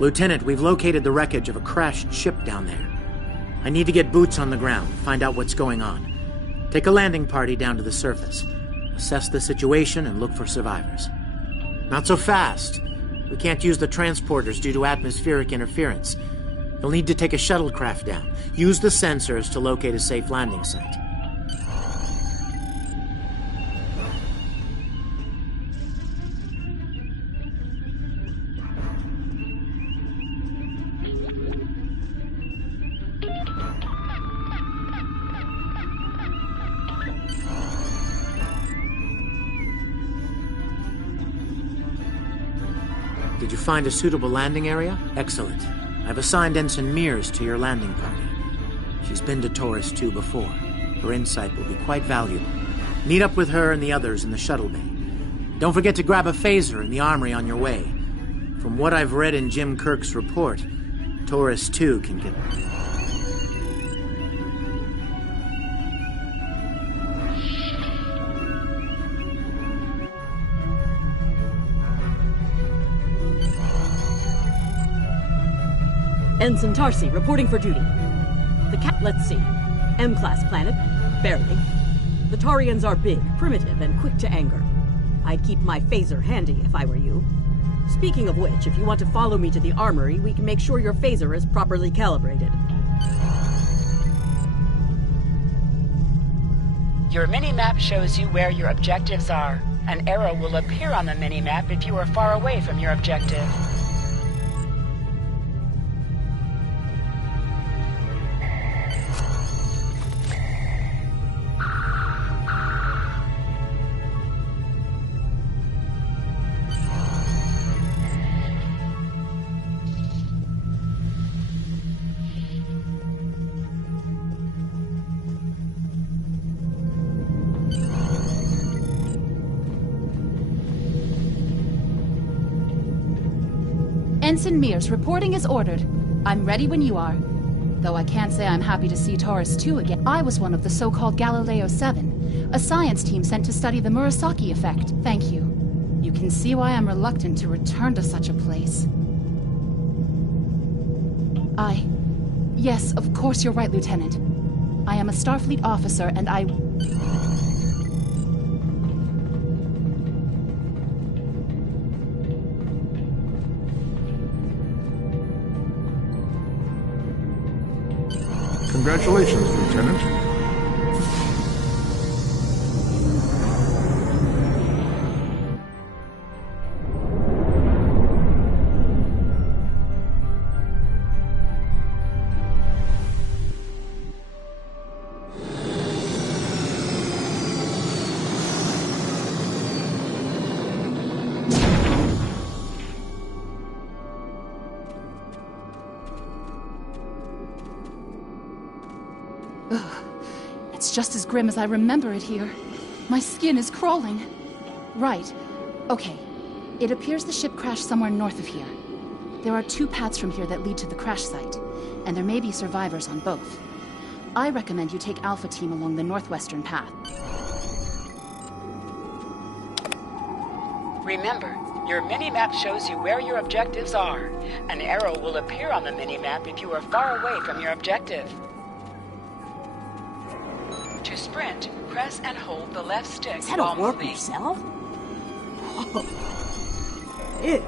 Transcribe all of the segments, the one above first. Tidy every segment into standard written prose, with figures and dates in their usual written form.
Lieutenant, we've located the wreckage of a crashed ship down there. I need to get boots on the ground, find out what's going on. Take a landing party down to the surface. Assess the situation and look for survivors. Not so fast. We can't use the transporters due to atmospheric interference. You'll need to take a shuttlecraft down. Use the sensors to locate a safe landing site. Did you find a suitable landing area? Excellent. I've assigned Ensign Mears to your landing party. She's been to Taurus 2 before. Her insight will be quite valuable. Meet up with her and the others in the shuttle bay. Don't forget to grab a phaser in the armory on your way. From what I've read in Jim Kirk's report, Taurus 2 can get... Ensign Tarsi, reporting for duty. Let's see. M-class planet? Barely. The Tarians are big, primitive, and quick to anger. I'd keep my phaser handy if I were you. Speaking of which, if you want to follow me to the armory, we can make sure your phaser is properly calibrated. Your mini-map shows you where your objectives are. An arrow will appear on the mini-map if you are far away from your objective. Ensign Mears, reporting as ordered. I'm ready when you are. Though I can't say I'm happy to see Taurus 2 again. I was one of the so-called Galileo 7, a science team sent to study the Murasaki effect. Thank you. You can see why I'm reluctant to return to such a place. Yes, of course you're right, Lieutenant. I am a Starfleet officer, and I... Congratulations, Lieutenant. It's just as grim as I remember it here. My skin is crawling. Right. Okay. It appears the ship crashed somewhere north of here. There are 2 paths from here that lead to the crash site, and there may be survivors on both. I recommend you take Alpha Team along the northwestern path. Remember, your mini-map shows you where your objectives are. An arrow will appear on the mini-map if you are far away from your objective. To sprint, press and hold the left stick Is that while a warp moving. yourself? Ew.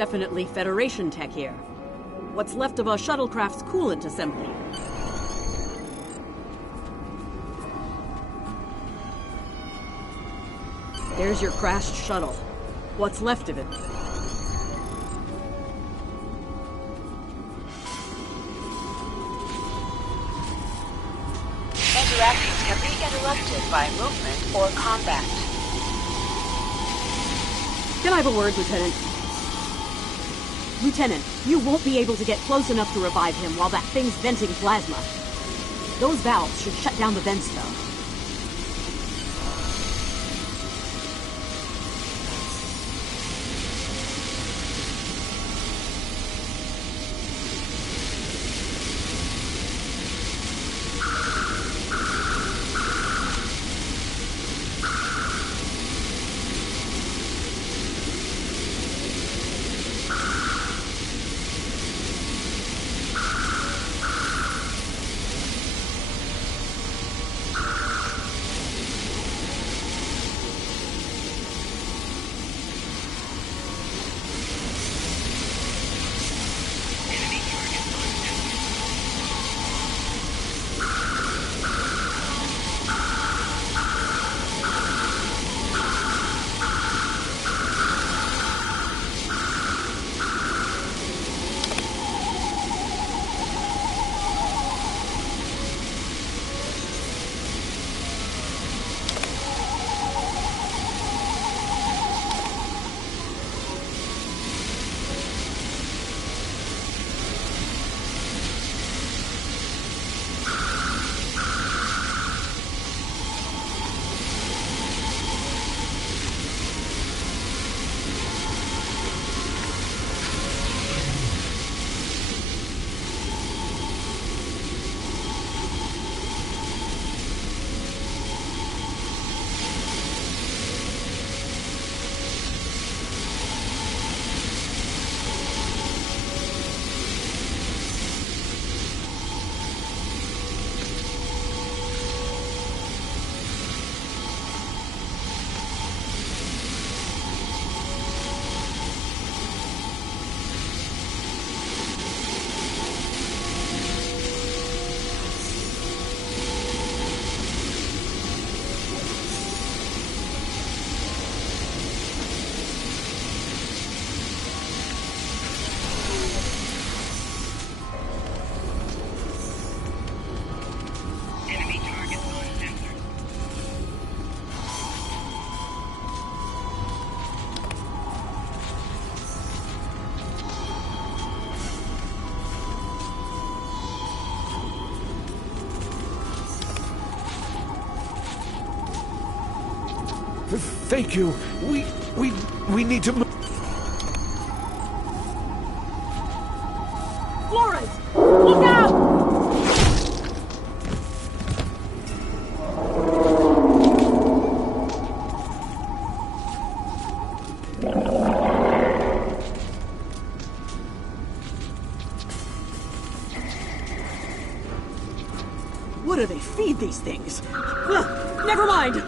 Definitely Federation tech here. What's left of a shuttlecraft's coolant assembly. There's your crashed shuttle. What's left of it? Interactions can be interrupted by movement or combat. Can I have a word, Lieutenant? Lieutenant, you won't be able to get close enough to revive him while that thing's venting plasma. Those valves should shut down the vents, though. Thank you. We need to move. Flores! Look out! What do they feed these things? Never mind!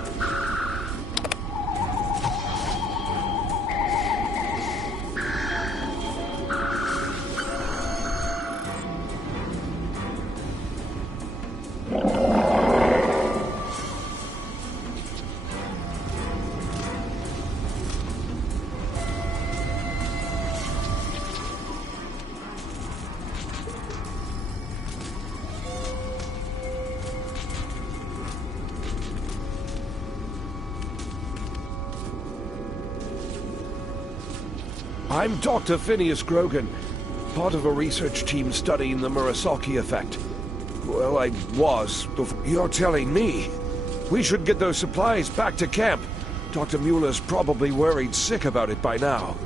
I'm Dr. Phineas Grogan, part of a research team studying the Murasaki effect. Well, I was before. You're telling me? We should get those supplies back to camp. Dr. Mueller's probably worried sick about it by now.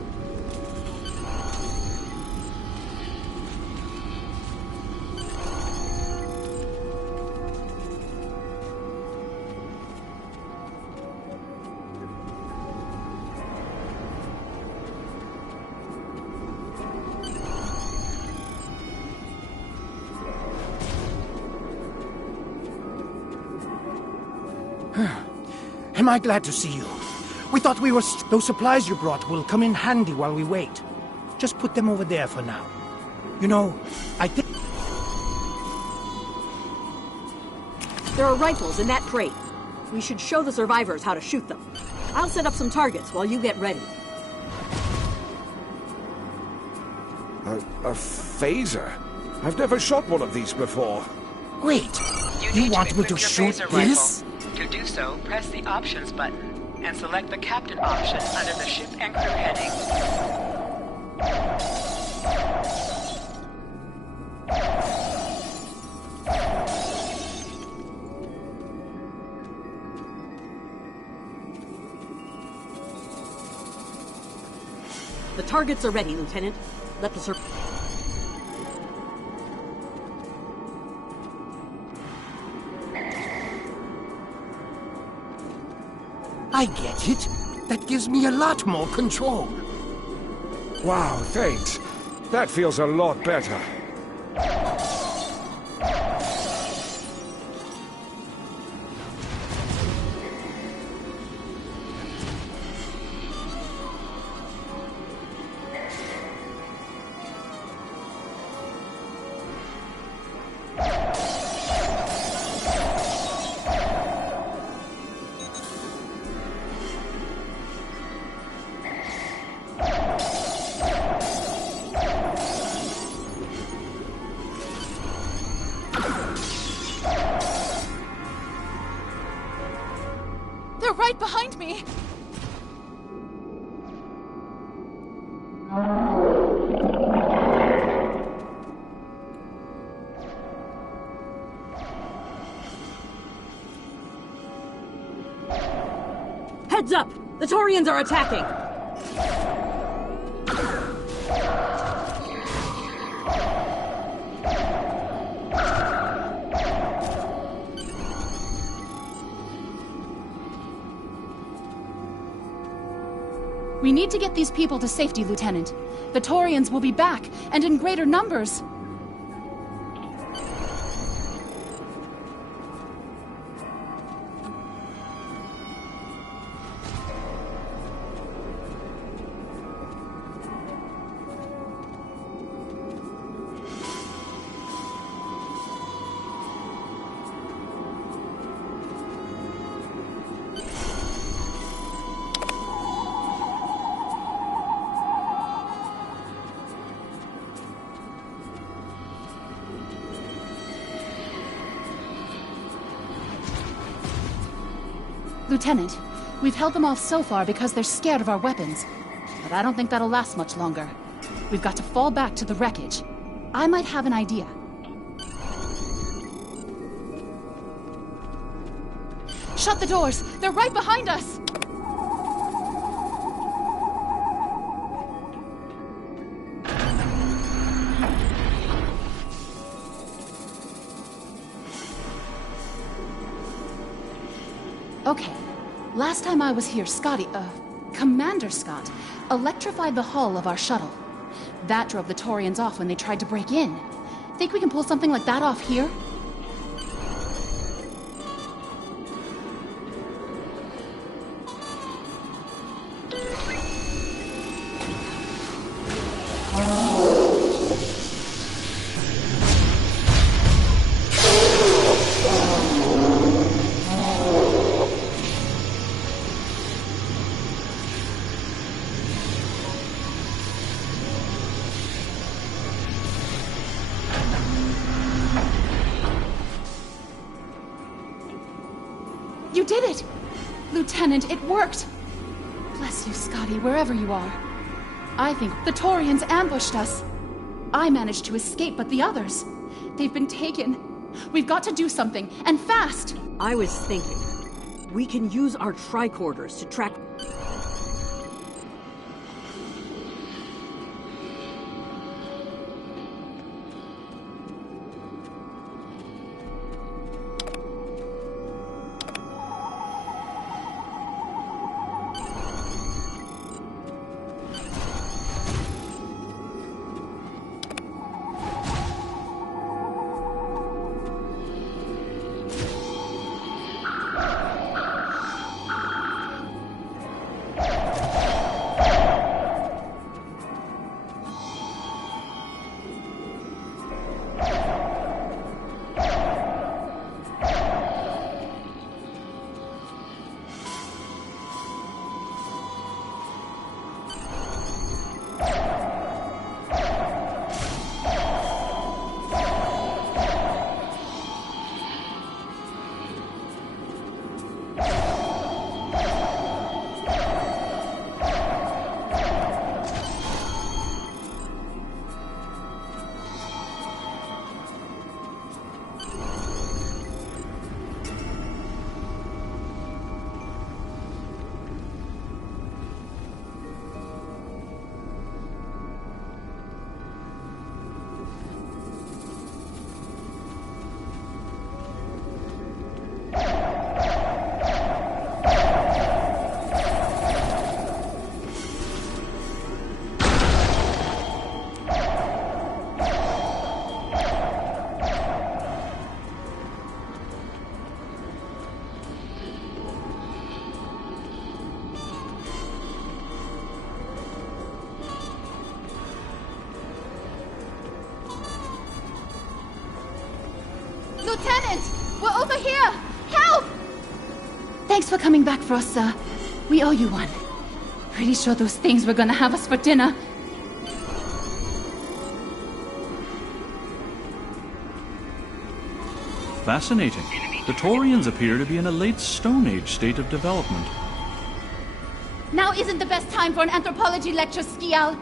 Am I glad to see you? We thought we were... Those supplies you brought will come in handy while we wait. Just put them over there for now. You know, I think... There are rifles in that crate. We should show the survivors how to shoot them. I'll set up some targets while you get ready. A phaser? I've never shot one of these before. Wait, You you want me to equip your shoot phaser this? rifle. To do so, press the Options button and select the Captain option under the Ship and Crew heading. The targets are ready, Lieutenant. Let the I get it. That gives me a lot more control. Wow, thanks. That feels a lot better. They're right behind me! Heads up! The Taurians are attacking! We need to get these people to safety, Lieutenant. The Taurians will be back, and in greater numbers. Lieutenant, we've held them off so far because they're scared of our weapons. But I don't think that'll last much longer. We've got to fall back to the wreckage. I might have an idea. Shut the doors! They're right behind us! Okay. Last time I was here, Commander Scott, electrified the hull of our shuttle. That drove the Taurians off when they tried to break in. Think we can pull something like that off here? You did it! Lieutenant, it worked! Bless you, Scotty, wherever you are. I think the Taurians ambushed us. I managed to escape, but the others, they've been taken. We've got to do something, and fast! I was thinking, we can use our tricorders to track... We're over here! Help! Thanks for coming back for us, sir. We owe you one. Pretty sure those things were gonna have us for dinner. Fascinating. The Taurians appear to be in a late Stone Age state of development. Now isn't the best time for an anthropology lecture, Skial.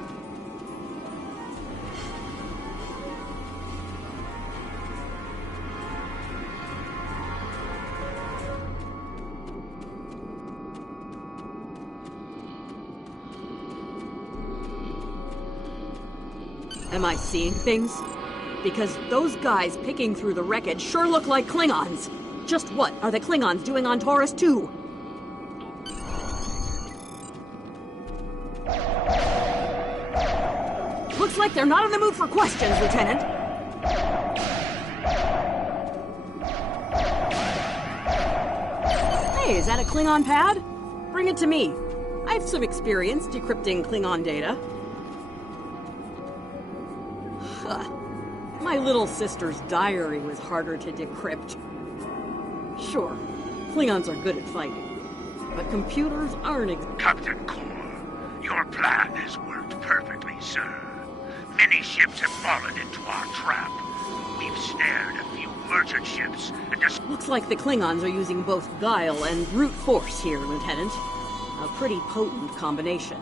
Am I seeing things? Because those guys picking through the wreckage sure look like Klingons. Just what are the Klingons doing on Taurus 2? Looks like they're not in the mood for questions, Lieutenant. Hey, is that a Klingon pad? Bring it to me. I have some experience decrypting Klingon data. My little sister's diary was harder to decrypt. Sure, Klingons are good at fighting, but computers aren't Captain Core, your plan has worked perfectly, sir. Many ships have fallen into our trap. We've snared a few merchant ships and just... Looks like the Klingons are using both guile and brute force here, Lieutenant. A pretty potent combination.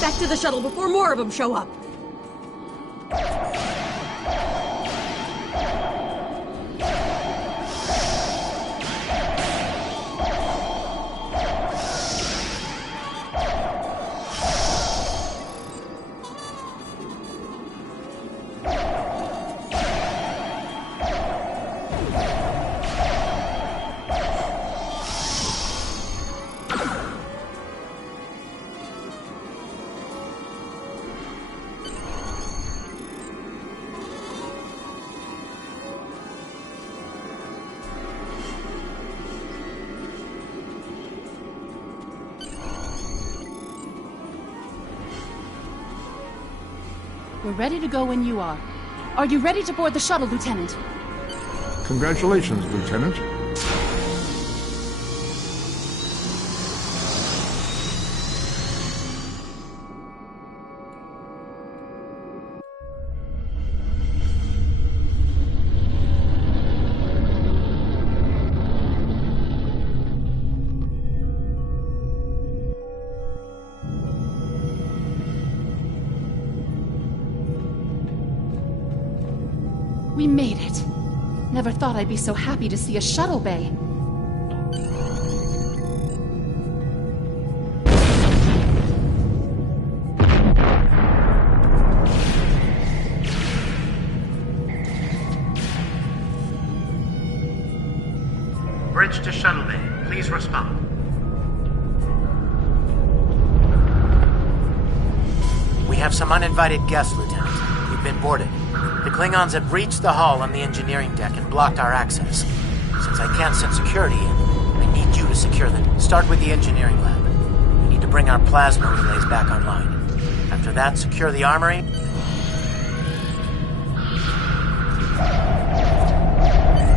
Back to the shuttle before more of them show up. We're ready to go when you are. Are you ready to board the shuttle, Lieutenant? Congratulations, Lieutenant. We made it. Never thought I'd be so happy to see a shuttle bay. Bridge to shuttle bay. Please respond. We have some uninvited guests, Lieutenant. We've been boarded. The Klingons have breached the hull on the engineering deck and blocked our access. Since I can't send security in, I need you to secure them. Start with the engineering lab. We need to bring our plasma relays back online. After that, secure the armory.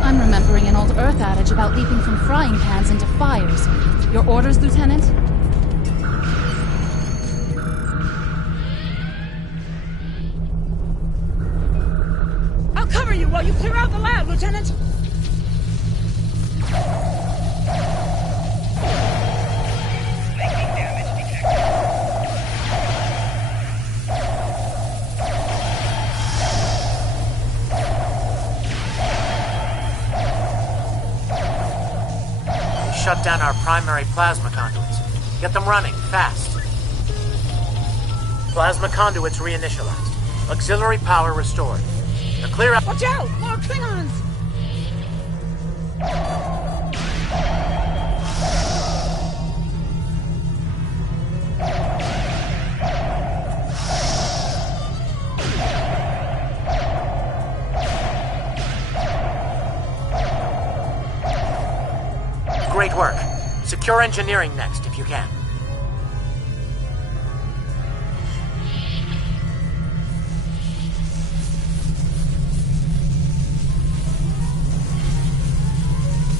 I'm remembering an old Earth adage about leaping from frying pans into fires. Your orders, Lieutenant? I'll cover you while you clear out the lab, Lieutenant! Shut down our primary plasma conduits. Get them running, fast. Plasma conduits reinitialized. Auxiliary power restored. Now clear out. Watch out! More Klingons! Great work. Secure engineering next, if you can.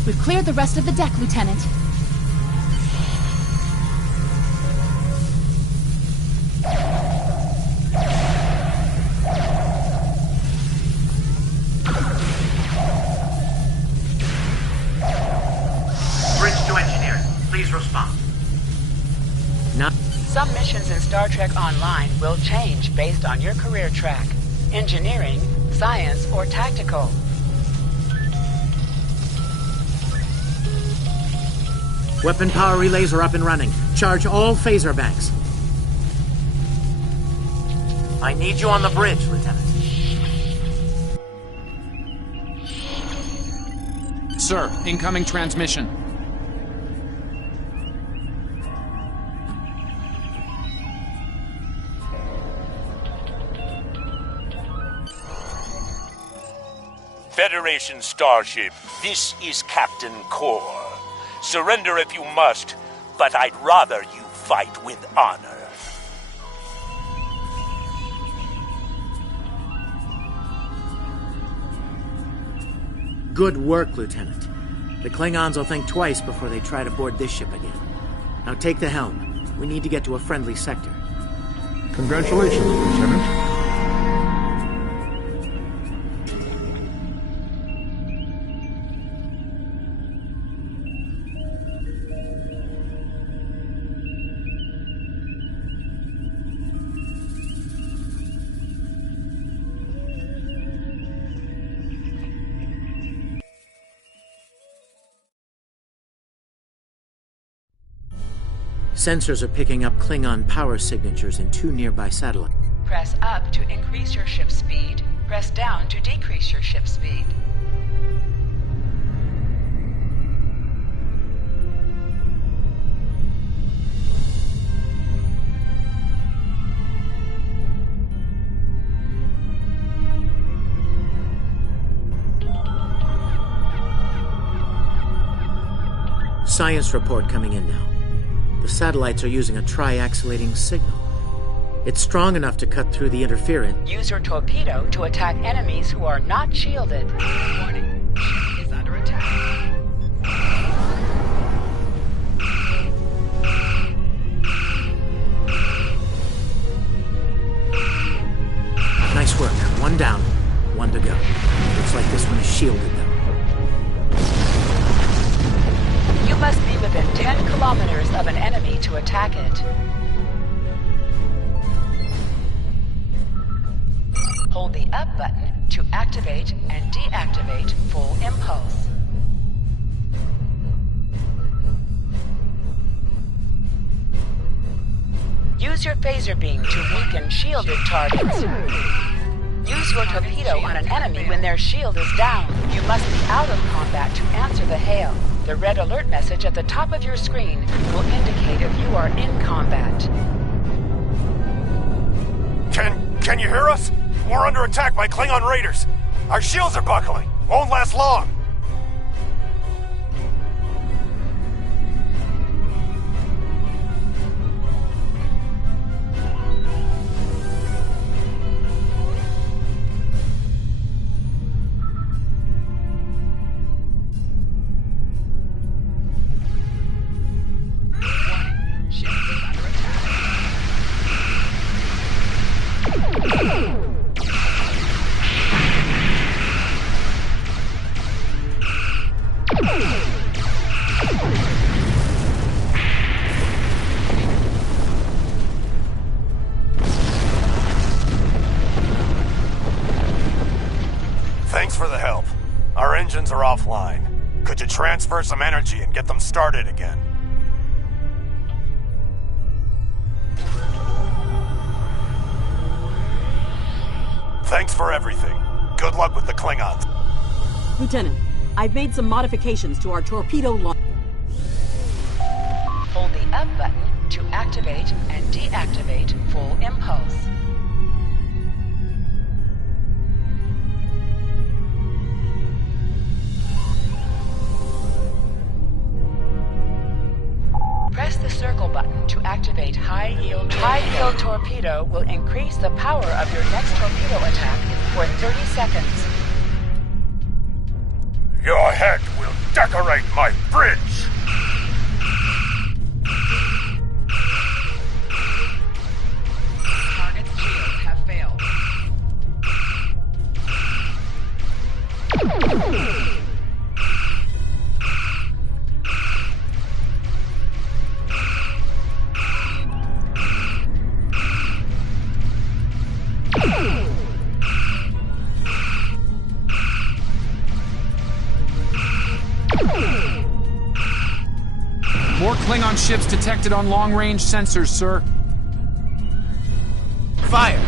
We've cleared the rest of the deck, Lieutenant. Bridge to engineering. Please respond. Some missions in Star Trek Online will change based on your career track. Engineering, science, or tactical. Weapon power relays are up and running. Charge all phaser banks. I need you on the bridge, Lieutenant. Sir, incoming transmission. Federation starship, this is Captain Core. Surrender if you must, but I'd rather you fight with honor. Good work, Lieutenant. The Klingons will think twice before they try to board this ship again. Now take the helm. We need to get to a friendly sector. Congratulations, Lieutenant. Sensors are picking up Klingon power signatures in 2 nearby satellites. Press up to increase your ship speed. Press down to decrease your ship speed. Science report coming in now. The satellites are using a triaxilating signal. It's strong enough to cut through the interference. Use your torpedo to attack enemies who are not shielded. Warning, ship is under attack. Nice work. 1 down, 1 to go. Looks like this one is shielded, though. You must be within 10 kilometers of an enemy to attack it. Hold the up button to activate and deactivate full impulse. Use your phaser beam to weaken shielded targets. Use your torpedo on an enemy when their shield is down. You must be out of combat to answer the hail. The red alert message at the top of your screen will indicate if you are in combat. Can you hear us? We're under attack by Klingon raiders. Our shields are buckling. Won't last long. Thanks for the help. Our engines are offline. Could you transfer some energy and get them started again? Thanks for everything. Good luck with the Klingons. Lieutenant, I've made some modifications to our torpedo launch. Hold the up button to activate and deactivate full impulse. Press the circle button to activate high yield. High yield torpedo will increase the power of your next torpedo attack for 30 seconds. Your head will decorate my bridge! Target's shields have failed. More Klingon ships detected on long-range sensors, sir. Fire!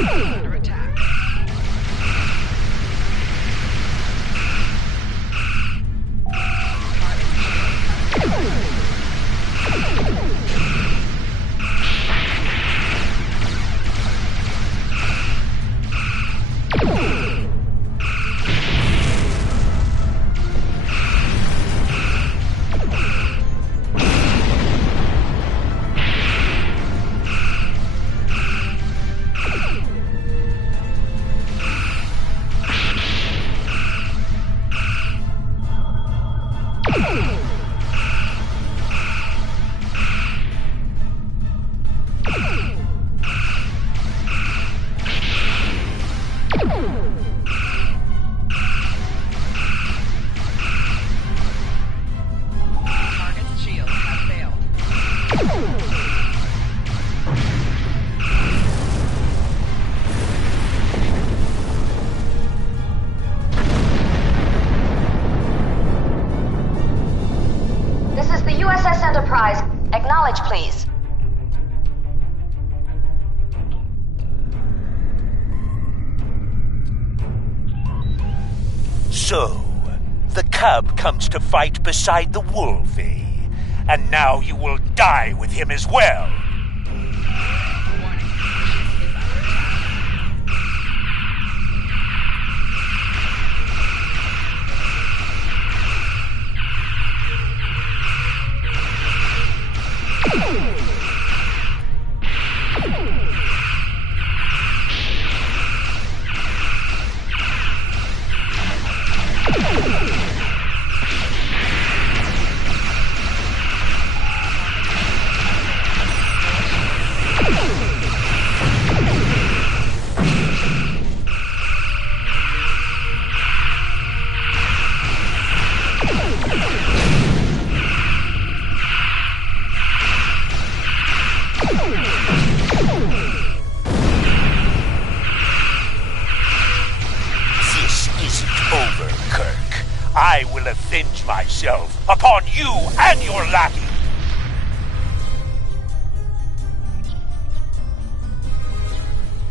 Under attack. Target's shields have failed. This is the USS Enterprise. Acknowledge, please. So, the cub comes to fight beside the wolf, eh? And now you will die with him as well. I will avenge myself upon you and your lackey.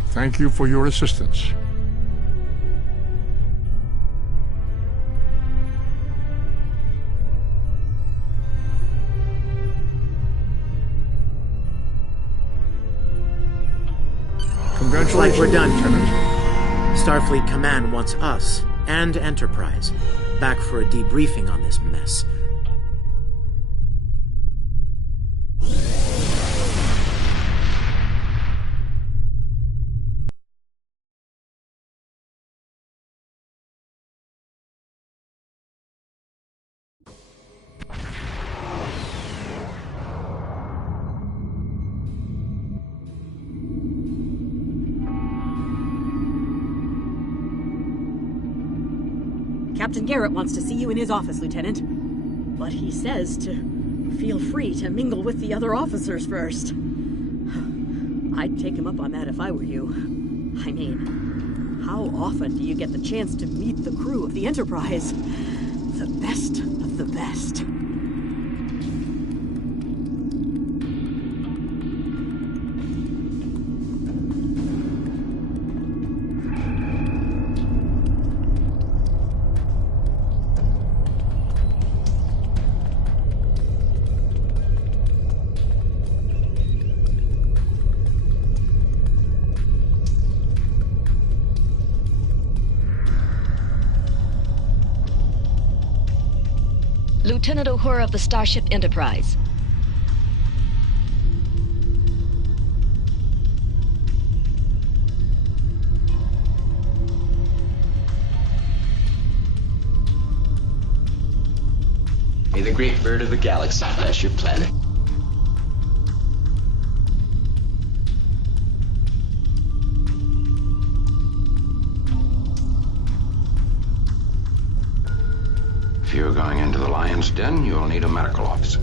Thank you for your assistance. Looks like Congratulations, we're done. Lieutenant. Starfleet Command wants us and Enterprise back for a debriefing on this mess. Captain Garrett wants to see you in his office, Lieutenant. But he says to feel free to mingle with the other officers first. I'd take him up on that if I were you. I mean, how often do you get the chance to meet the crew of the Enterprise? The best of the best. Lieutenant Uhura of the Starship Enterprise. May the great bird of the galaxy bless your planet. If you're going into the lion's den, you'll need a medical officer.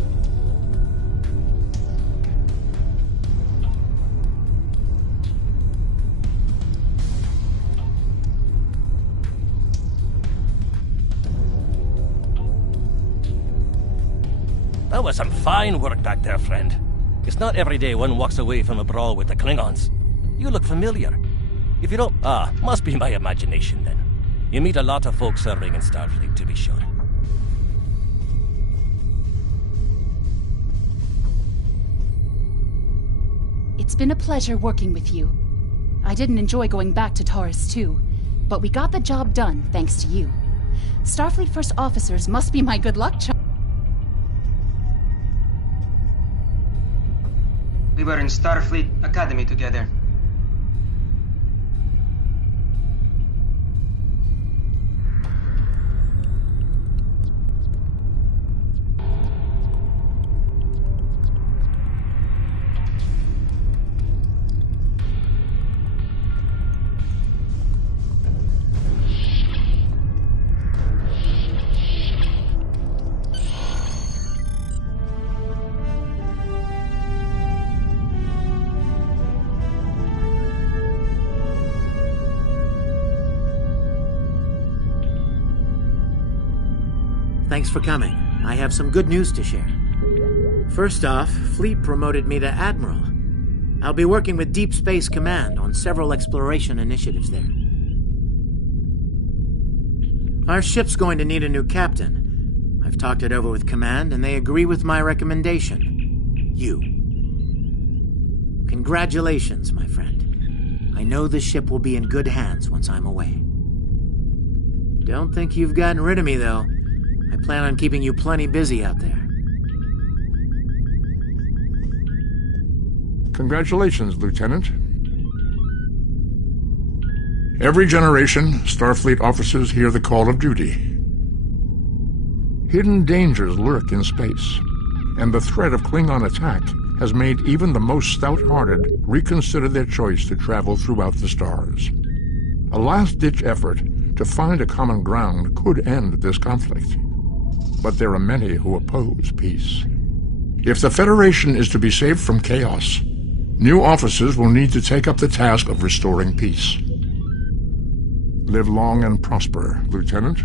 That was some fine work back there, friend. It's not every day one walks away from a brawl with the Klingons. You look familiar. If you don't... must be my imagination then. You meet a lot of folks serving in Starfleet, to be sure. It's been a pleasure working with you. I didn't enjoy going back to Taurus 2, but we got the job done thanks to you. Starfleet First Officers must be my good luck charm. We were in Starfleet Academy together. Thanks for coming. I have some good news to share. First off, Fleet promoted me to Admiral. I'll be working with Deep Space Command on several exploration initiatives there. Our ship's going to need a new captain. I've talked it over with Command, and they agree with my recommendation. You. Congratulations, my friend. I know this ship will be in good hands once I'm away. Don't think you've gotten rid of me, though. I plan on keeping you plenty busy out there. Congratulations, Lieutenant. Every generation, Starfleet officers hear the call of duty. Hidden dangers lurk in space, and the threat of Klingon attack has made even the most stout-hearted reconsider their choice to travel throughout the stars. A last-ditch effort to find a common ground could end this conflict. But there are many who oppose peace. If the Federation is to be saved from chaos, new officers will need to take up the task of restoring peace. Live long and prosper, Lieutenant.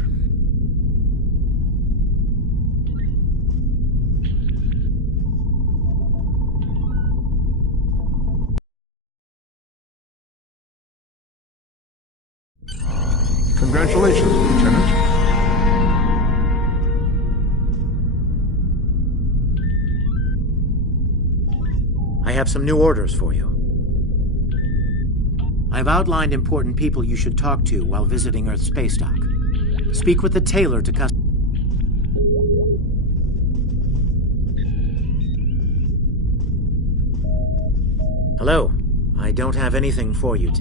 Congratulations, Lieutenant. I have some new orders for you. I've outlined important people you should talk to while visiting Earth Space Dock. Speak with the tailor to custom. Hello. I don't have anything for you.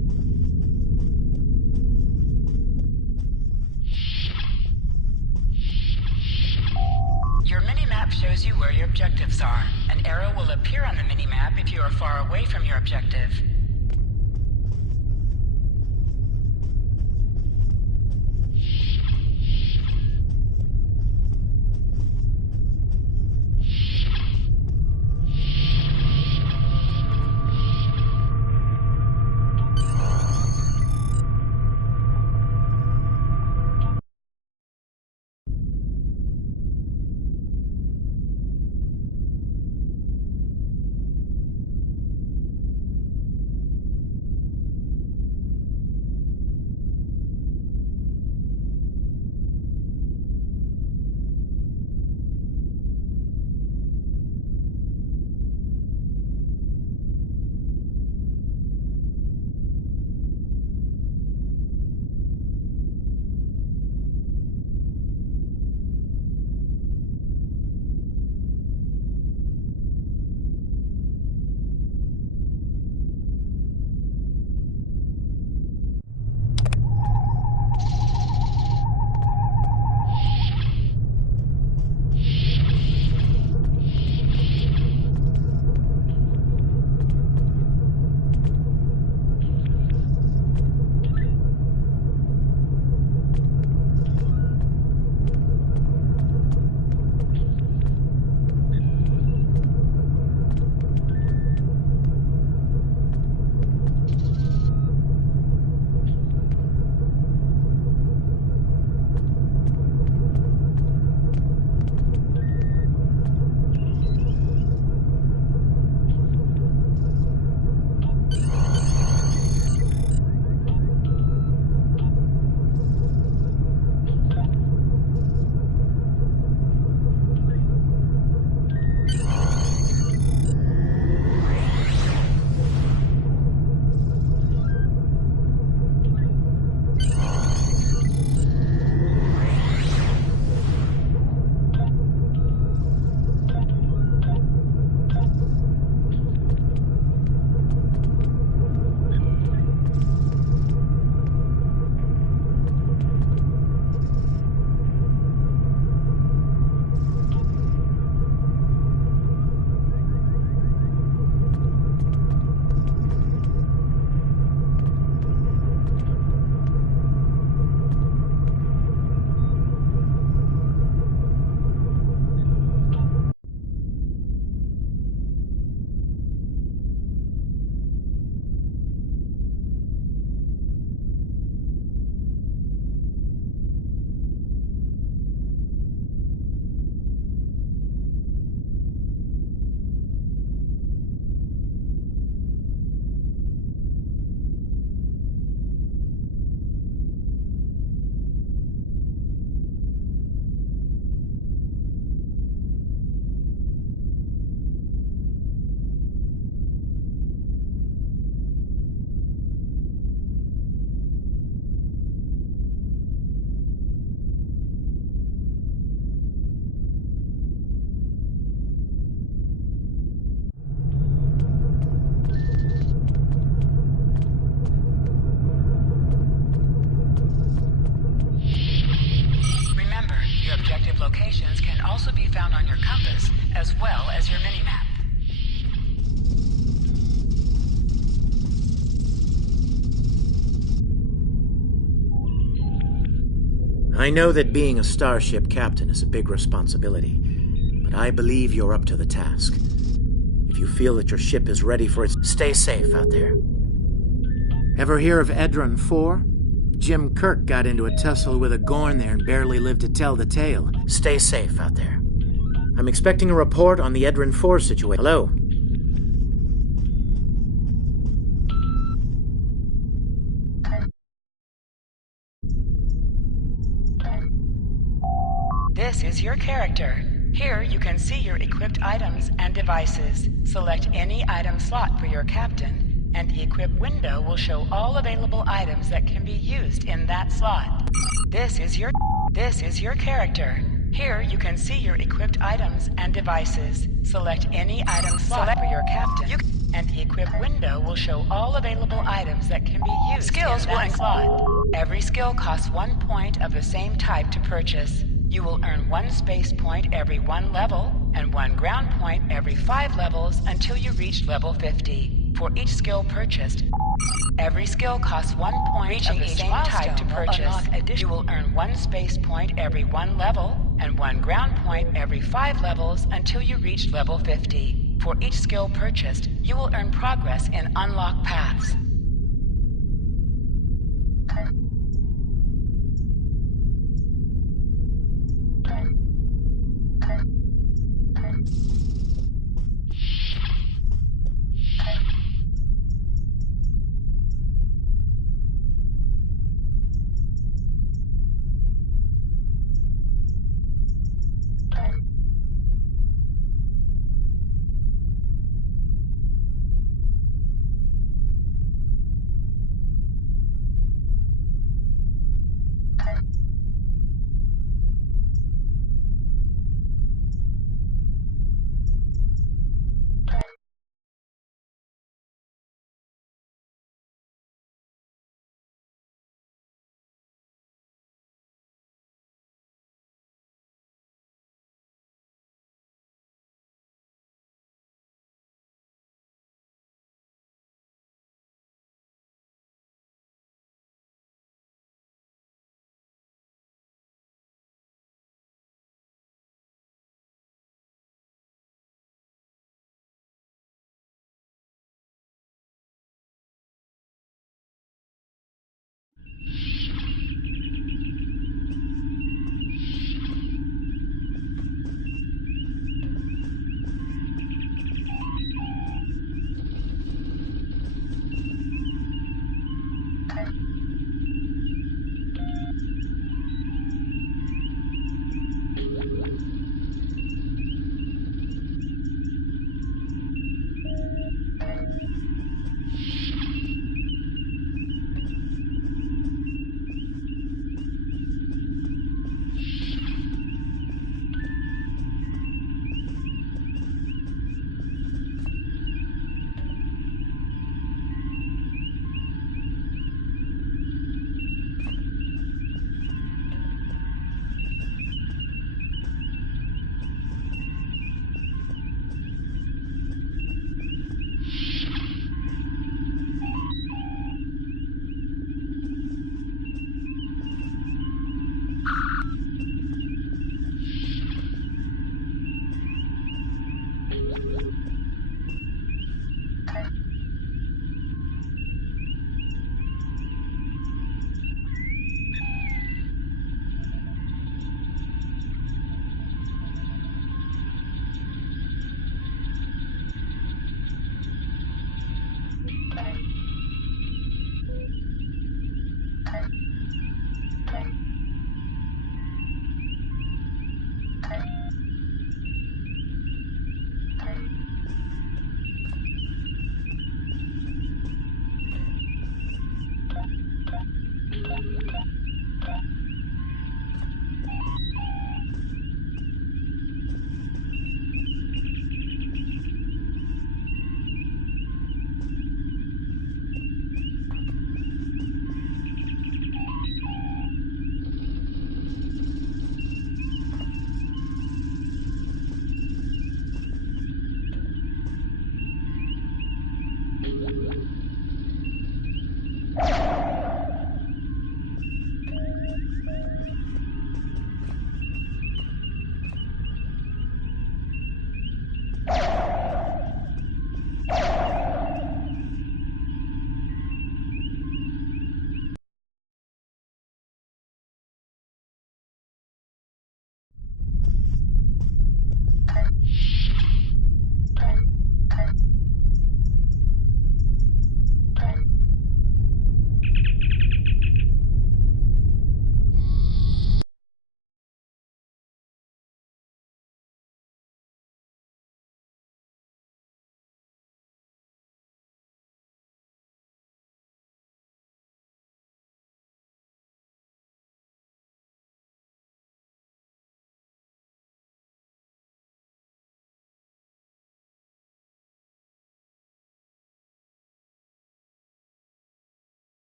Your mini-map shows you where your objectives are. An arrow will appear on the mini-map if you are far away from your objective. as well as your minimap. I know that being a starship captain is a big responsibility, but I believe you're up to the task. If you feel that your ship is ready for it, stay safe out there. Ever hear of Edron 4? Jim Kirk got into a tussle with a Gorn there and barely lived to tell the tale. Stay safe out there. I'm expecting a report on the Edron 4 situation. Hello? This is your character. Here you can see your equipped items and devices. Select any item slot for your captain, and the equip window will show all available items that can be used in that slot. This is your character. Here you can see your equipped items and devices. Select any item slot for your captain, and the equip window will show all available items that can be used Skills in that slot. Every skill costs 1 point of the same type to purchase. You will earn 1 space point every 1 level, and 1 ground point every 5 levels until you reach level 50. For each skill purchased, every skill costs 1 point of the same type to purchase. You will earn 1 space point every 1 level, and 1 ground point every 5 levels until you reach level 50. For each skill purchased, you will earn progress in unlocked paths.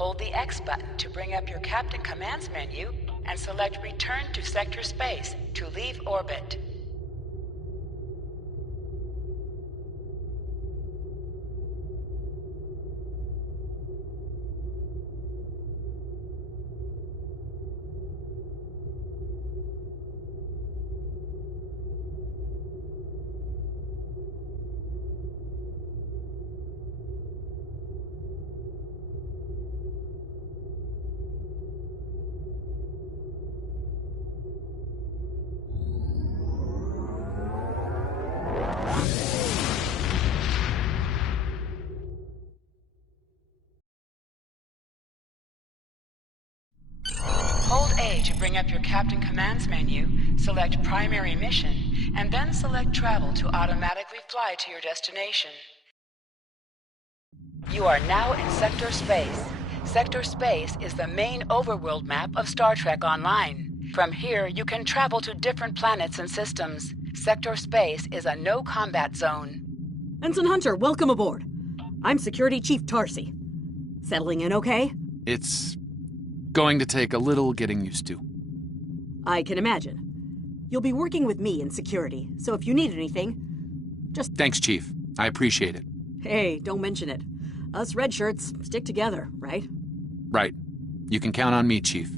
Hold the X button to bring up your Captain Commands menu and select Return to Sector Space to leave orbit. Hold A to bring up your Captain Commands menu, select Primary Mission, and then select Travel to automatically fly to your destination. You are now in Sector Space. Sector Space is the main overworld map of Star Trek Online. From here, you can travel to different planets and systems. Sector Space is a no-combat zone. Ensign Hunter, welcome aboard. I'm Security Chief Tarsi. Settling in okay? It's going to take a little getting used to. I can imagine. You'll be working with me in security, so if you need anything, just... Thanks, Chief. I appreciate it. Hey, don't mention it. Us red shirts stick together, right? Right. You can count on me, Chief.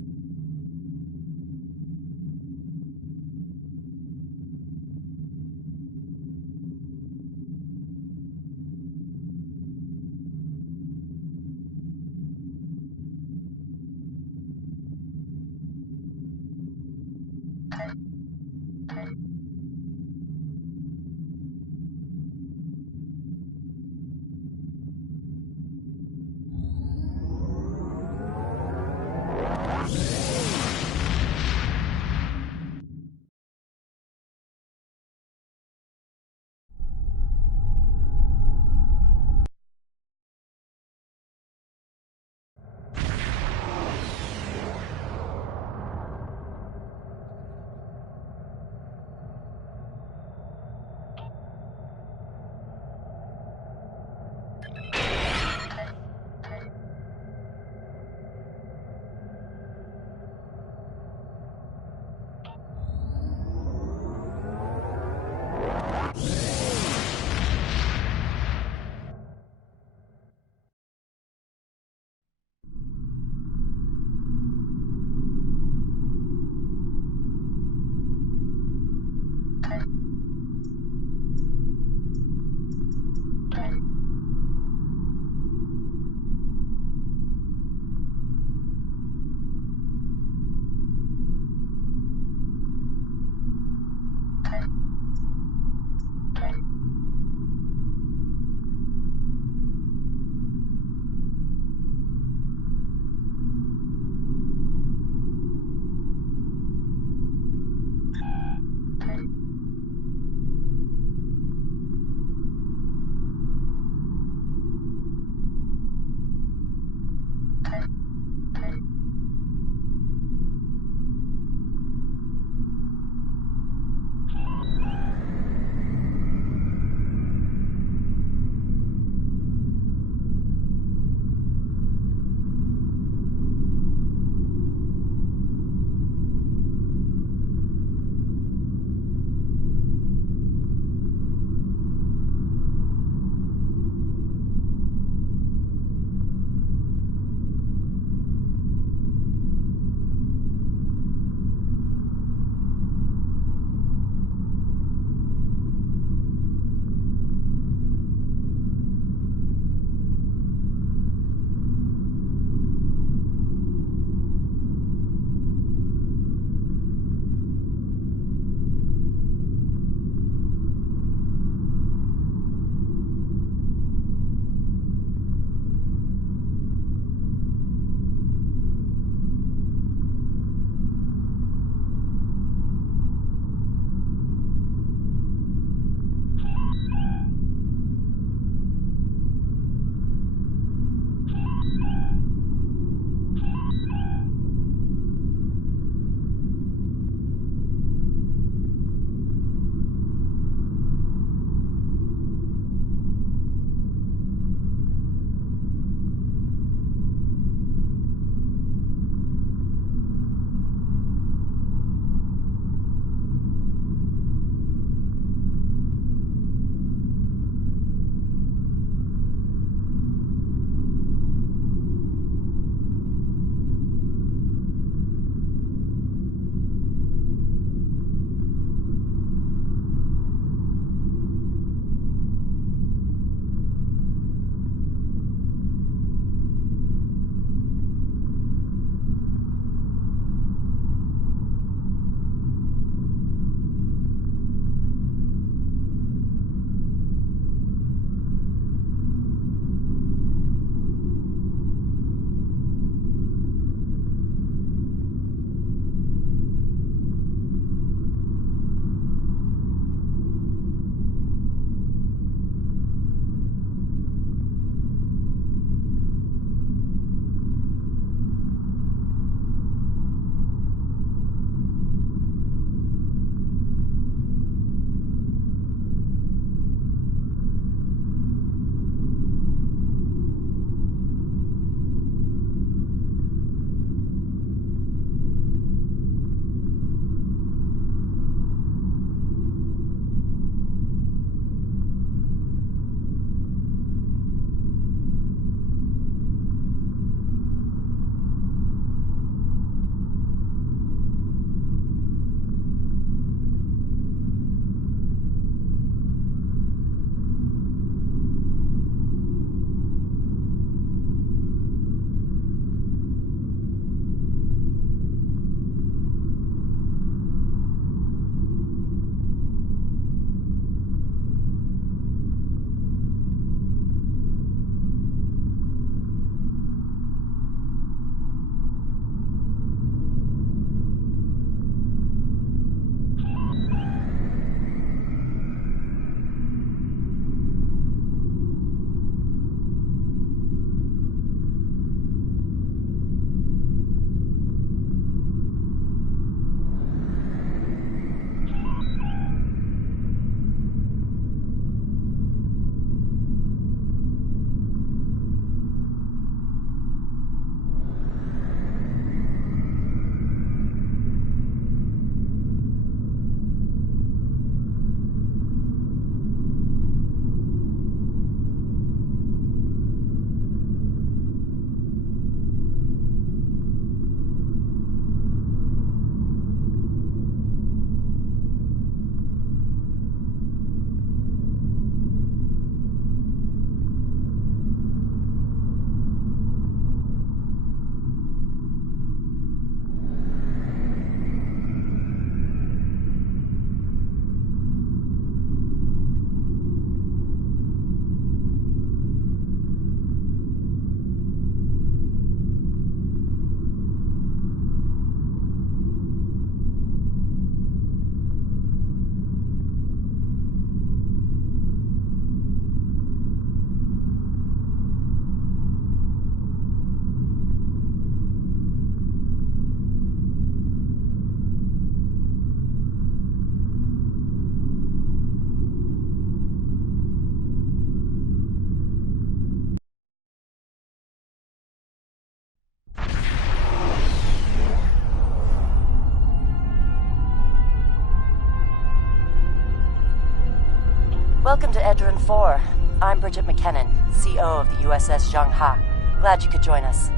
Welcome to Edrin 4. I'm Bridget McKinnon, CO of the USS Zhangha. Glad you could join us.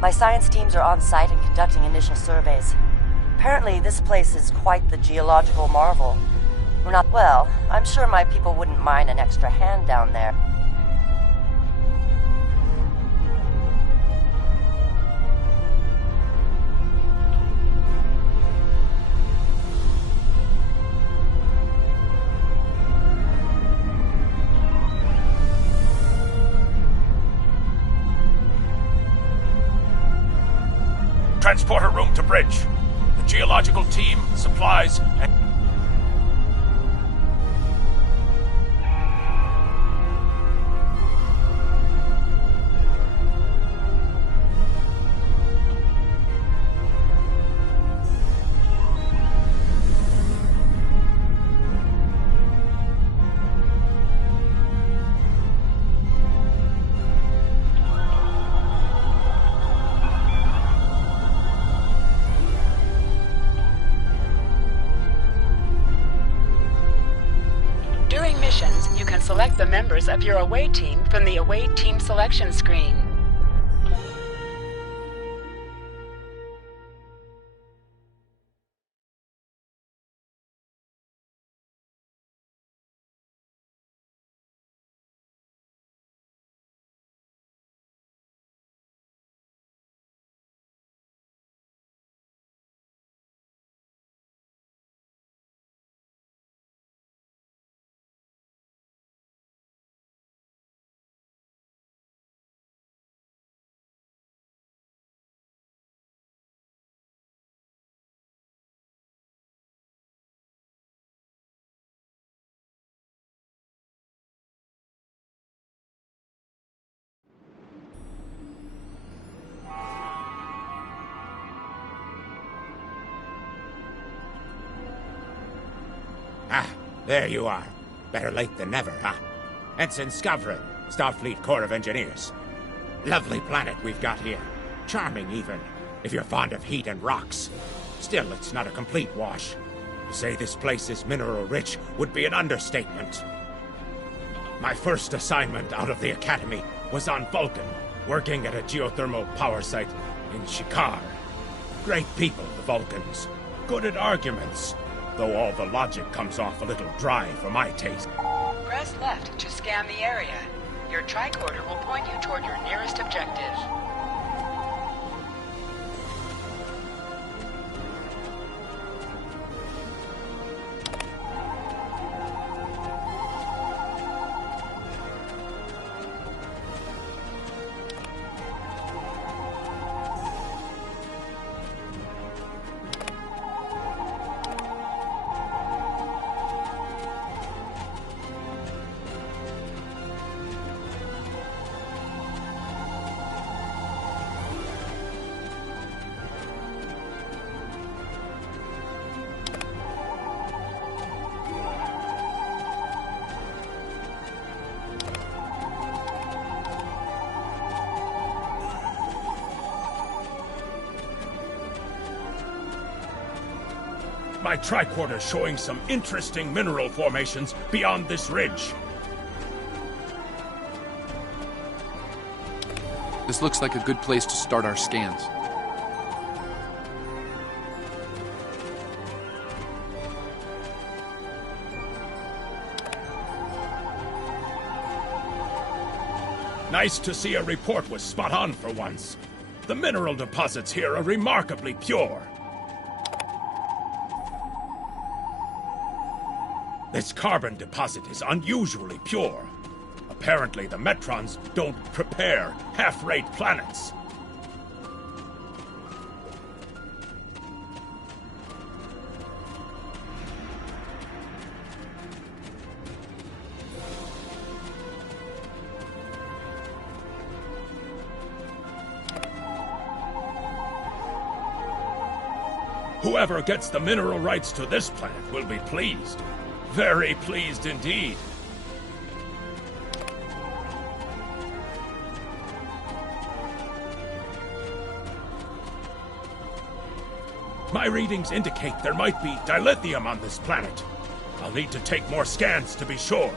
My science teams are on site and conducting initial surveys. Apparently, this place is quite the geological marvel. We're not well. I'm sure my people wouldn't mind an extra hand down there. Transporter room to bridge. The geological team, supplies, and... Select the members of your away team from the away team selection screen. There you are. Better late than never, huh? Ensign Skavrin, Starfleet Corps of Engineers. Lovely planet we've got here. Charming, even, if you're fond of heat and rocks. Still, it's not a complete wash. To say this place is mineral-rich would be an understatement. My first assignment out of the Academy was on Vulcan, working at a geothermal power site in Shikar. Great people, the Vulcans. Good at arguments. Though all the logic comes off a little dry for my taste. Press left to scan the area. Your tricorder will point you toward your nearest objective. My tricorder showing some interesting mineral formations beyond this ridge. This looks like a good place to start our scans. Nice to see a report was spot on for once. The mineral deposits here are remarkably pure. This carbon deposit is unusually pure. Apparently, the Metrons don't prepare half-rate planets. Whoever gets the mineral rights to this planet will be pleased. Very pleased indeed. My readings indicate there might be dilithium on this planet. I'll need to take more scans to be sure.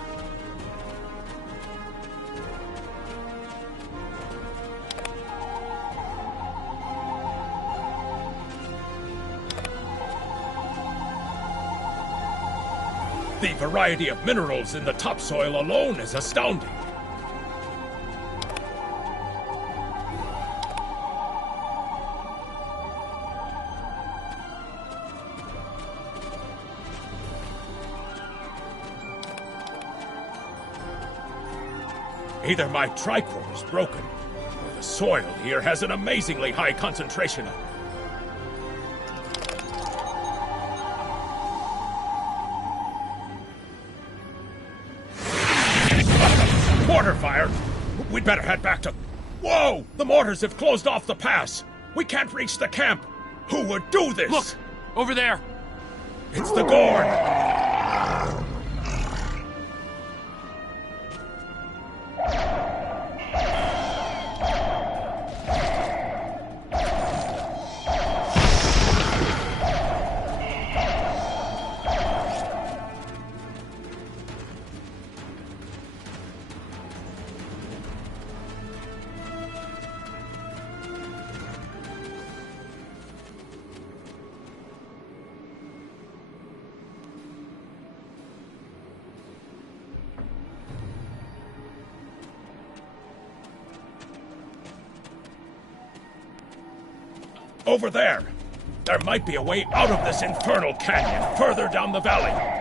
The variety of minerals in the topsoil alone is astounding. Either my tricorder is broken, or the soil here has an amazingly high concentration of... Mortar fire! We'd better head back to... Whoa! The mortars have closed off the pass! We can't reach the camp! Who would do this? Look! Over there! It's the Gorn! Over there! There might be a way out of this infernal canyon further down the valley.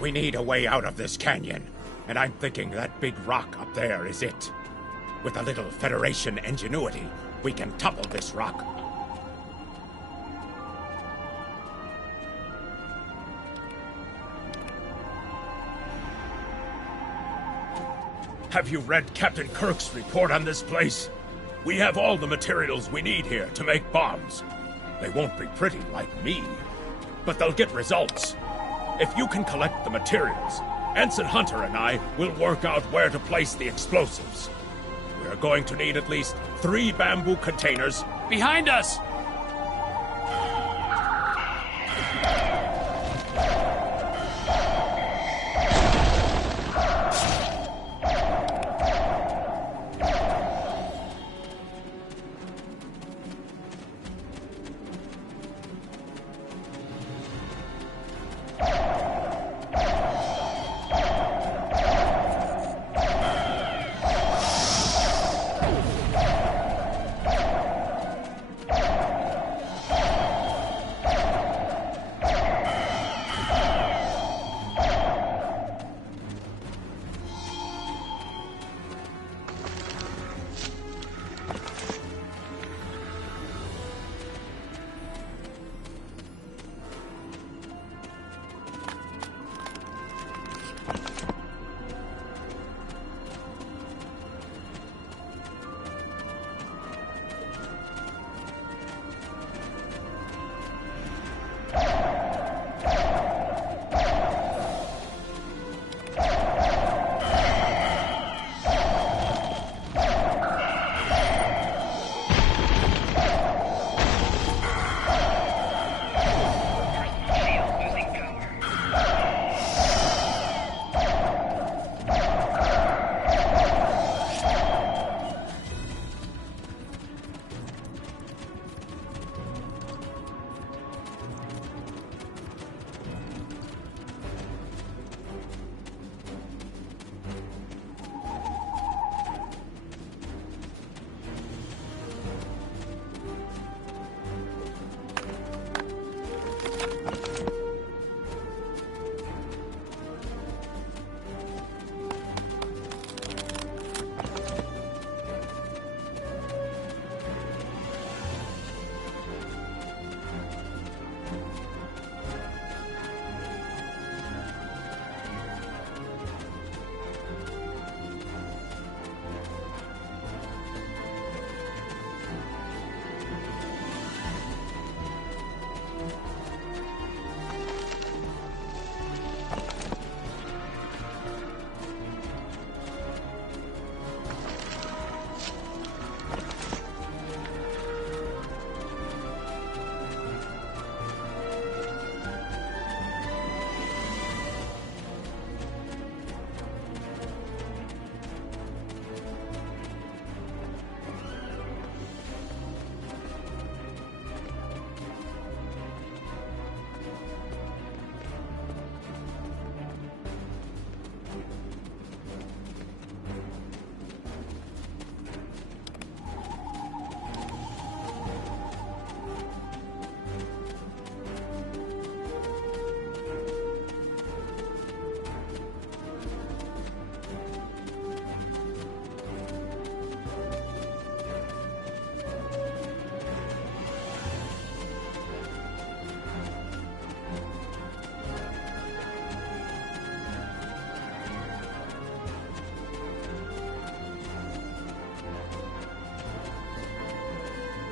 We need a way out of this canyon, and I'm thinking that big rock up there is it. With a little Federation ingenuity, we can topple this rock. Have you read Captain Kirk's report on this place? We have all the materials we need here to make bombs. They won't be pretty like me, but they'll get results. If you can collect the materials, Ensign Hunter and I will work out where to place the explosives. We're going to need at least 3 bamboo containers. Behind us!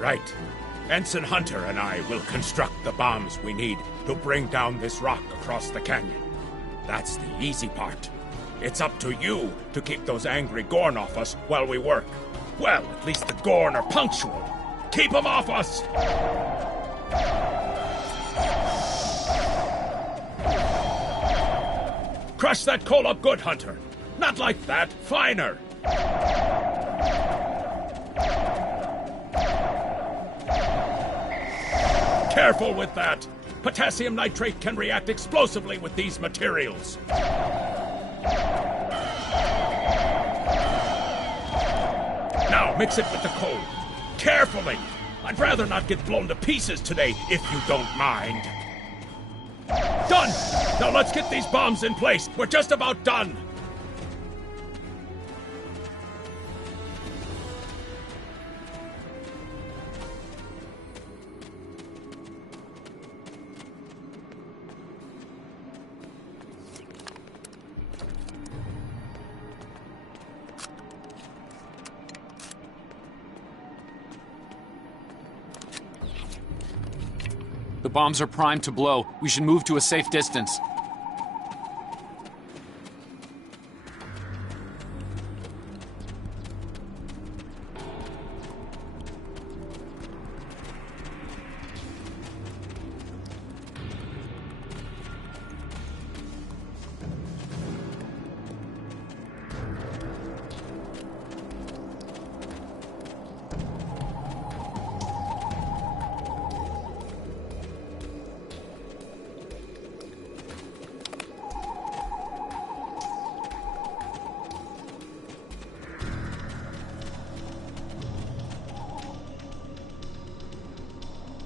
Right. Ensign Hunter and I will construct the bombs we need to bring down this rock across the canyon. That's the easy part. It's up to you to keep those angry Gorn off us while we work. Well, at least the Gorn are punctual. Keep them off us! Crush that coal up good, Hunter. Not like that. Finer. Careful with that. Potassium nitrate can react explosively with these materials. Now mix it with the coal. Carefully. I'd rather not get blown to pieces today, if you don't mind. Done! Now let's get these bombs in place. We're just about done. The bombs are primed to blow. We should move to a safe distance.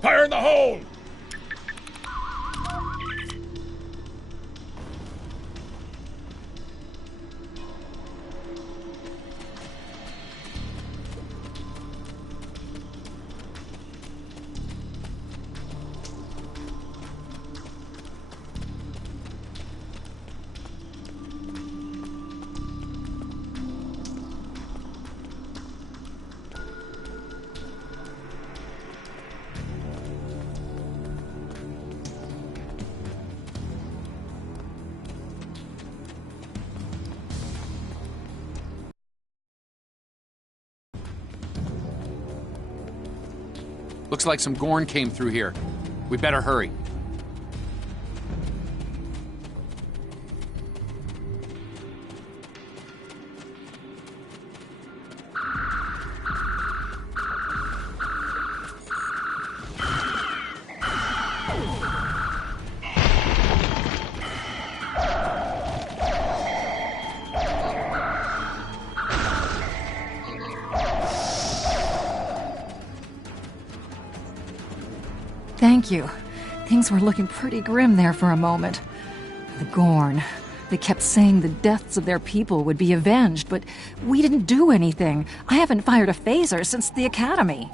Fire in the hole! Looks like some Gorn came through here. We better hurry. Thank you. Things were looking pretty grim there for a moment. The Gorn. They kept saying the deaths of their people would be avenged, but we didn't do anything. I haven't fired a phaser since the Academy.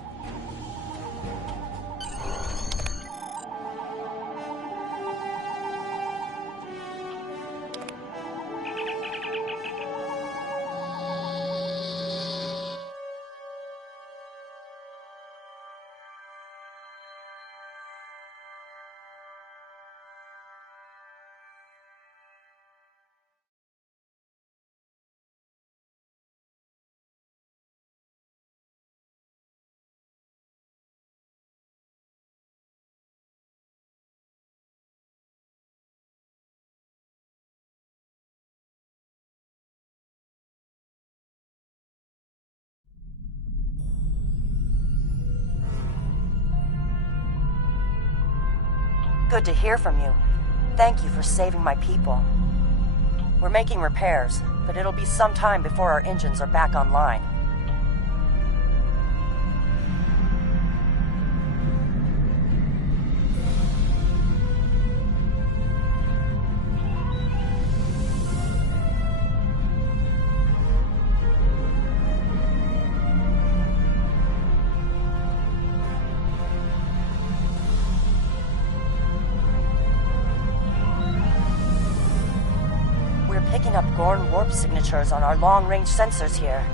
Good to hear from you. Thank you for saving my people. We're making repairs, but it'll be some time before our engines are back online. Picking up Gorn warp signatures on our long-range sensors here.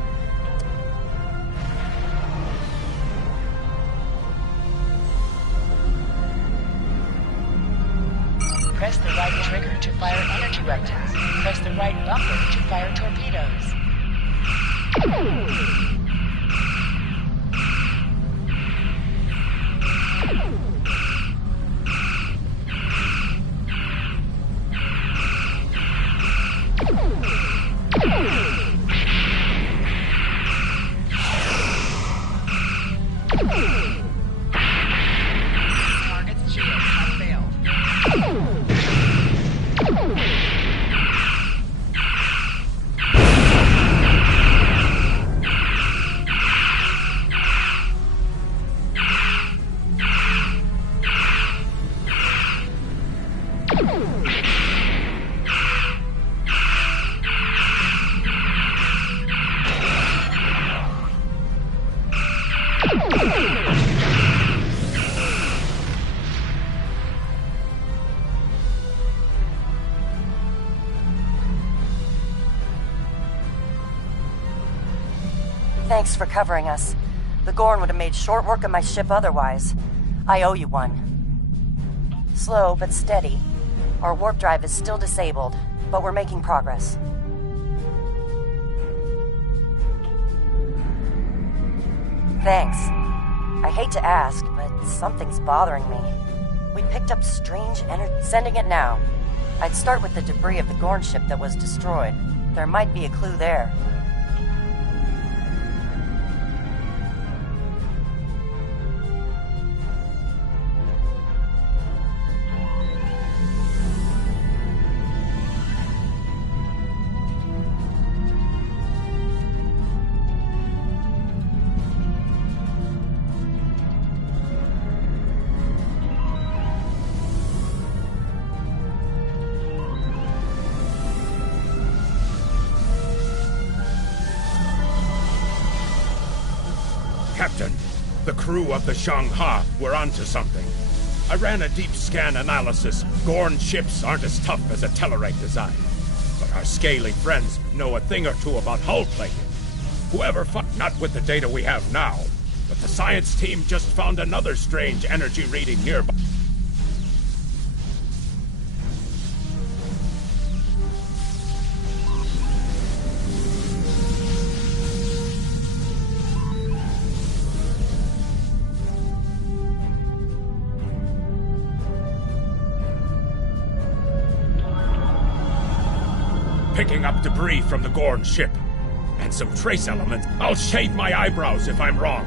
weapons. Press the right bumper to fire torpedoes. Target's shields have failed. Thanks for covering us. The Gorn would have made short work of my ship otherwise. I owe you one. Slow but steady. Our warp drive is still disabled, but we're making progress. Thanks. I hate to ask, but something's bothering me. We picked up strange energy. Sending it now. I'd start with the debris of the Gorn ship that was destroyed. There might be a clue there. Captain, the crew of the Zhang-Ha were onto something. I ran a deep scan analysis. Gorn ships aren't as tough as a Tellarite design. But our scaly friends know a thing or two about hull plating. Whoever not with the data we have now, but the science team just found another strange energy reading nearby. Picking up debris from the Gorn ship. And some trace elements. I'll shave my eyebrows if I'm wrong.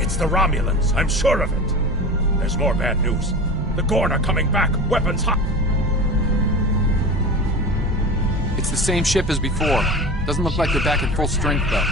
It's the Romulans, I'm sure of it. There's more bad news. The Gorn are coming back, weapons hot. It's the same ship as before. Doesn't look like they're back at full strength, though.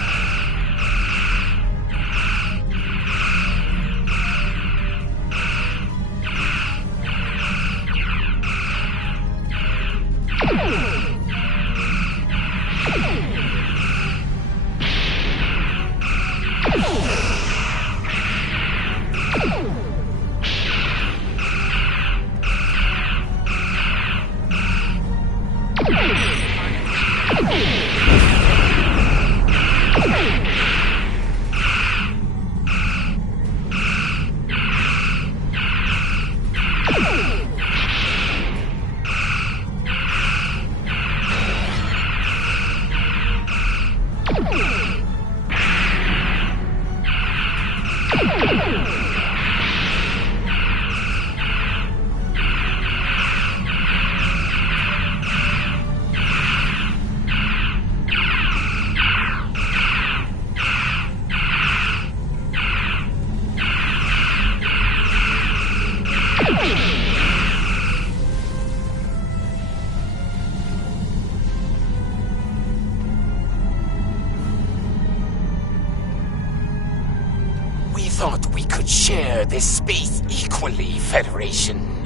Share this space equally, Federation.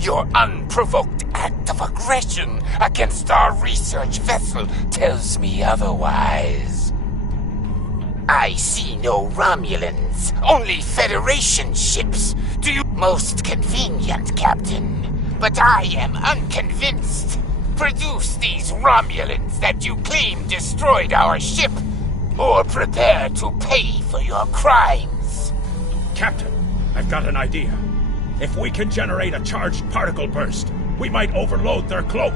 Your unprovoked act of aggression against our research vessel tells me otherwise. I see no Romulans, only Federation ships. Do you... Most convenient, Captain. But I am unconvinced. Produce these Romulans that you claim destroyed our ship, or prepare to pay for your crimes. Captain, I've got an idea. If we can generate a charged particle burst, we might overload their cloak.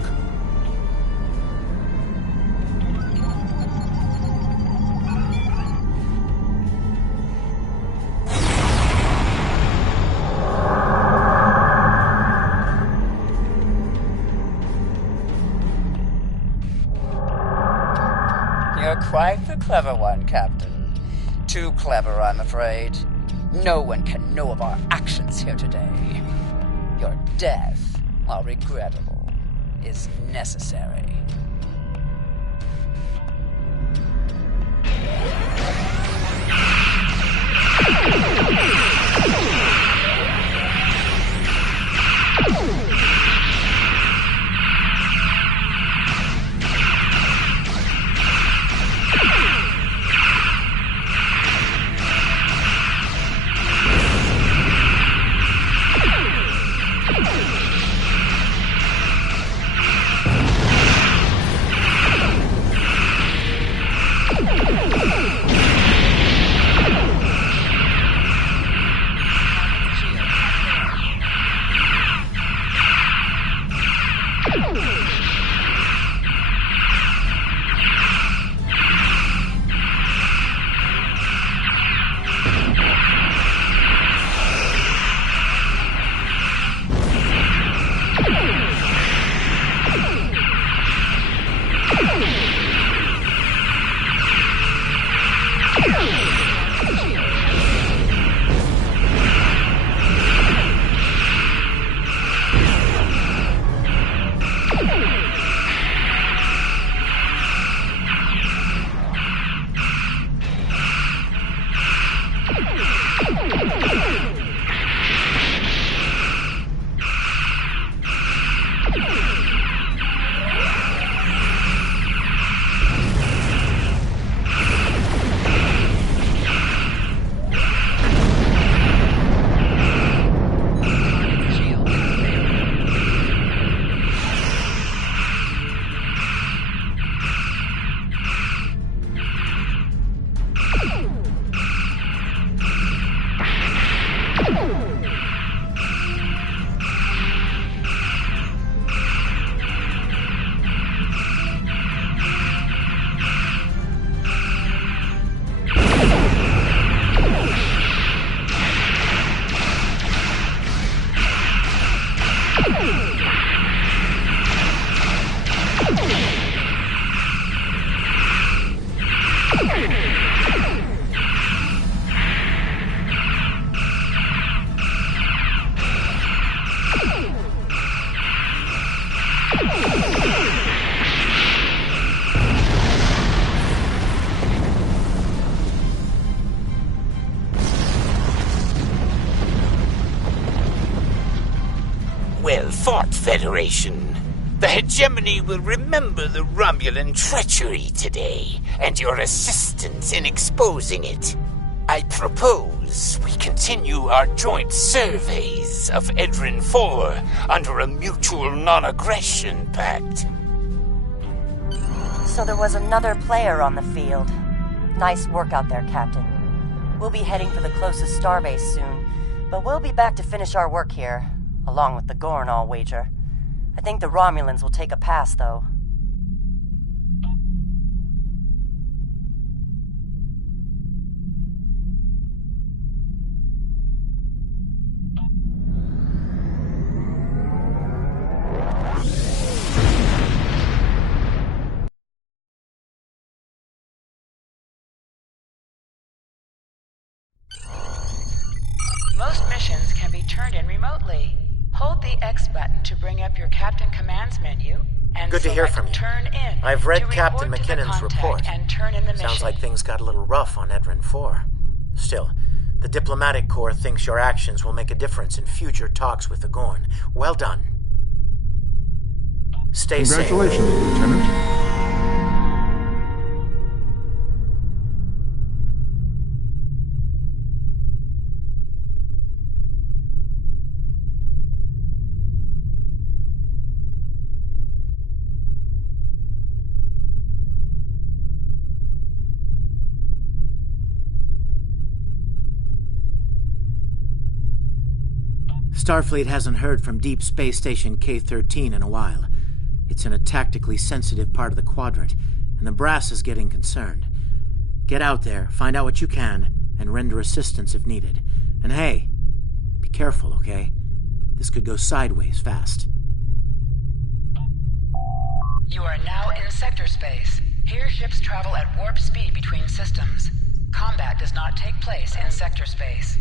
You're quite the clever one, Captain. Too clever, I'm afraid. No one can know of our actions here today. Your death, while regrettable, is necessary. Well fought, Federation. The hegemony will remember the Romulan treachery today, and your assistance in exposing it. I propose we continue our joint surveys of Edrin 4 under a mutual non-aggression pact. So there was another player on the field. Nice work out there, Captain. We'll be heading for the closest starbase soon, but we'll be back to finish our work here, along with the Gorn, I'll wager. I think the Romulans will take a pass, though. Most missions can be turned in remotely. Hold the X button to bring up your Captain Commands menu and Good to hear from you. Turn in. I've read to Captain report to the McKinnon's contact report. And turn in the mission. Sounds like things got a little rough on Edrin 4. Still, the Diplomatic Corps thinks your actions will make a difference in future talks with the Gorn. Well done. Stay safe. Congratulations, Lieutenant. Starfleet hasn't heard from Deep Space Station K-13 in a while. It's in a tactically sensitive part of the quadrant, and the brass is getting concerned. Get out there, find out what you can, and render assistance if needed. And hey, be careful, okay? This could go sideways fast. You are now in sector space. Here ships travel at warp speed between systems. Combat does not take place in sector space.